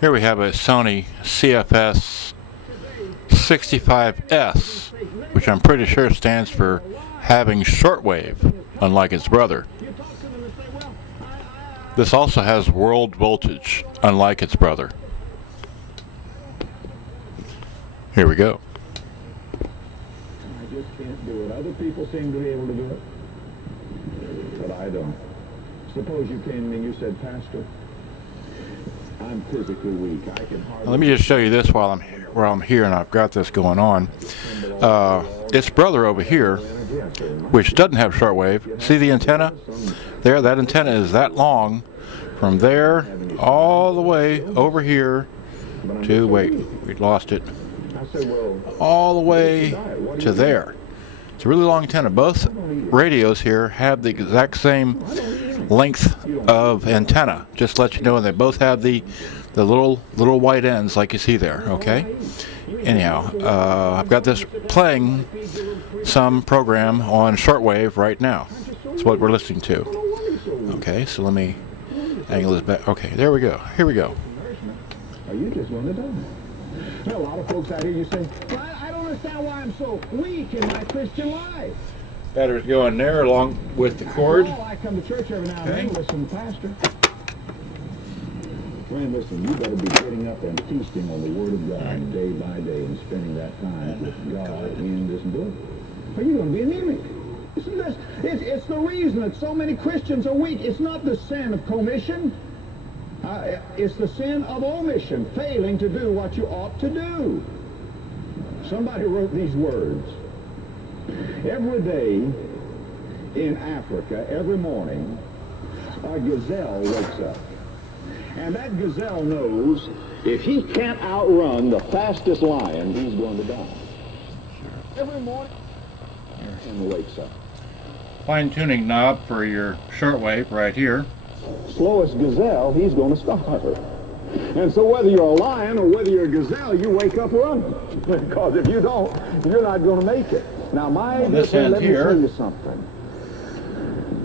Here we have a Sony CFS-65S, which I'm pretty sure stands for having shortwave, unlike its brother. This also has world voltage, unlike its brother. Here we go. I just can't do it. Other people seem to be able to do it, but I don't. Suppose you came and you said, Pastor, I'm physically weak. I can hardly... Let me just show you this while I'm here and I've got this going on. Its brother over here, which doesn't have shortwave, see the antenna? There, that antenna is that long from there all the way over here to, wait, we lost it, all the way to there. It's a really long antenna. Both radios here have the exact same length of antenna. Just to let you know, and they both have the little white ends like you see there. Okay. Anyhow, I've got this playing some program on shortwave right now. That's what we're listening to. Okay, so let me angle this back. Okay, there we go. Here we go. Are you just one of them? A lot of folks out here, you say, well, I don't understand why I'm so weak in my Christian life. Batteries go in there along with the cord. Oh, I come to church every now and then, listen to the pastor. Friend, listen, you better be getting up and feasting on the Word of God day by day and spending that time with God in this book. Or you're going to be anemic. It's the reason that so many Christians are weak. It's not the sin of commission. It's the sin of omission, failing to do what you ought to do. Somebody wrote these words. Every day in Africa, every morning, a gazelle wakes up. And that gazelle knows if he can't outrun the fastest lion, he's going to die. Every morning, and wakes up. Fine-tuning knob for your shortwave right here. Slowest gazelle, he's going to starve. And so whether you're a lion or whether you're a gazelle, you wake up running. Because if you don't, you're not going to make it. Now, let me tell you something.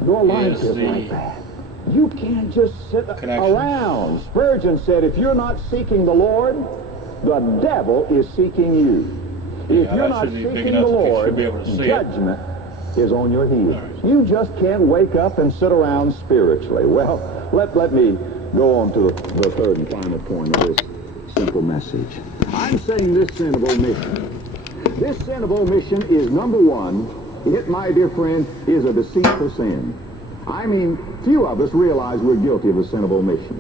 Your life is like that. You can't just sit around. Spurgeon said, if you're not seeking the Lord, the devil is seeking you. If you're not seeking the Lord, judgment is on your heels. You just can't wake up and sit around spiritually. Well, let me go on to the third and final point of this simple message. I'm saying this sin of omission. This sin of omission is, number one, it, my dear friend, is a deceitful sin. I mean, few of us realize we're guilty of the sin of omission.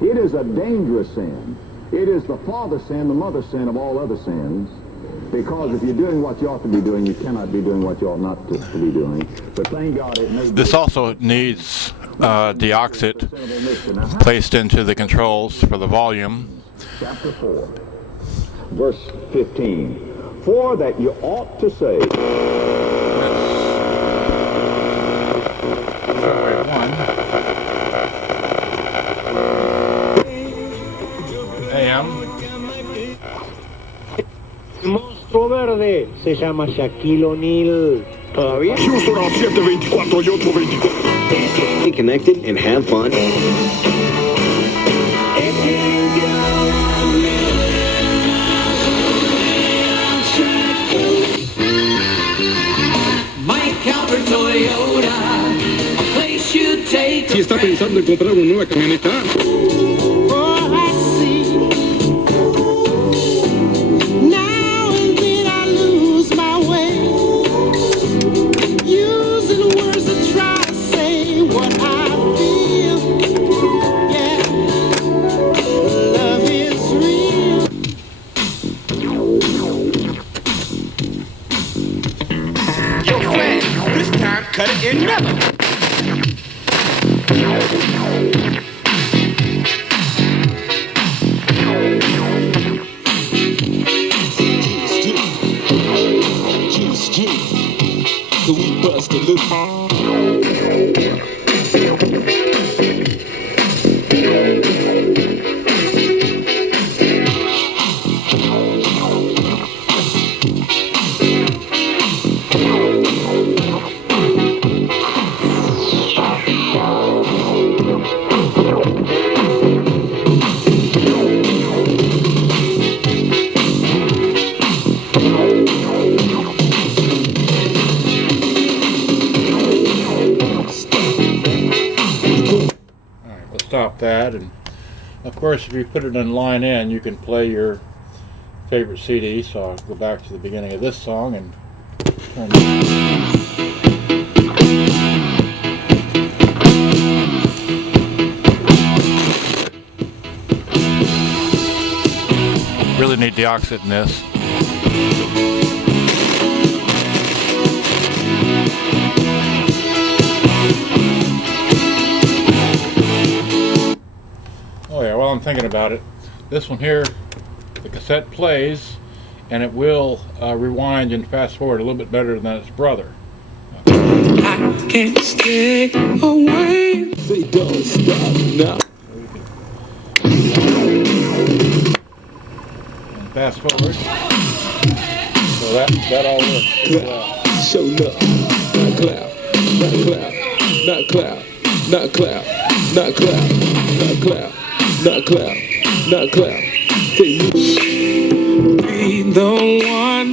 It is a dangerous sin. It is the father sin, the mother sin of all other sins. Because if you're doing what you ought to be doing, you cannot be doing what you ought not to be doing. But thank God it may be. This also needs deoxit placed into the controls for the volume. Chapter 4, verse 15. For that you ought to say. Shortwave 1. AM. Monstruo verde se llama Shaquille O'Neal. ¿Todavía? Houston a 724 y otro 24. Stay connected and have fun. Si está pensando en comprar una nueva camioneta. This time, cut it in never. Of course, if you put it in line in, you can play your favorite CD. So I'll go back to the beginning of this song and turn really need the Oxid in this. Oh yeah, while I'm thinking about it, this one here, the cassette plays, and it will rewind and fast forward a little bit better than its brother. I can't stay away. They don't stop now. And fast forward. So that all works. Well. Show up. Not clap. Not clap. Not clap. Not clap. Not clap. Not clap. Not clap. Not clap. Be the one.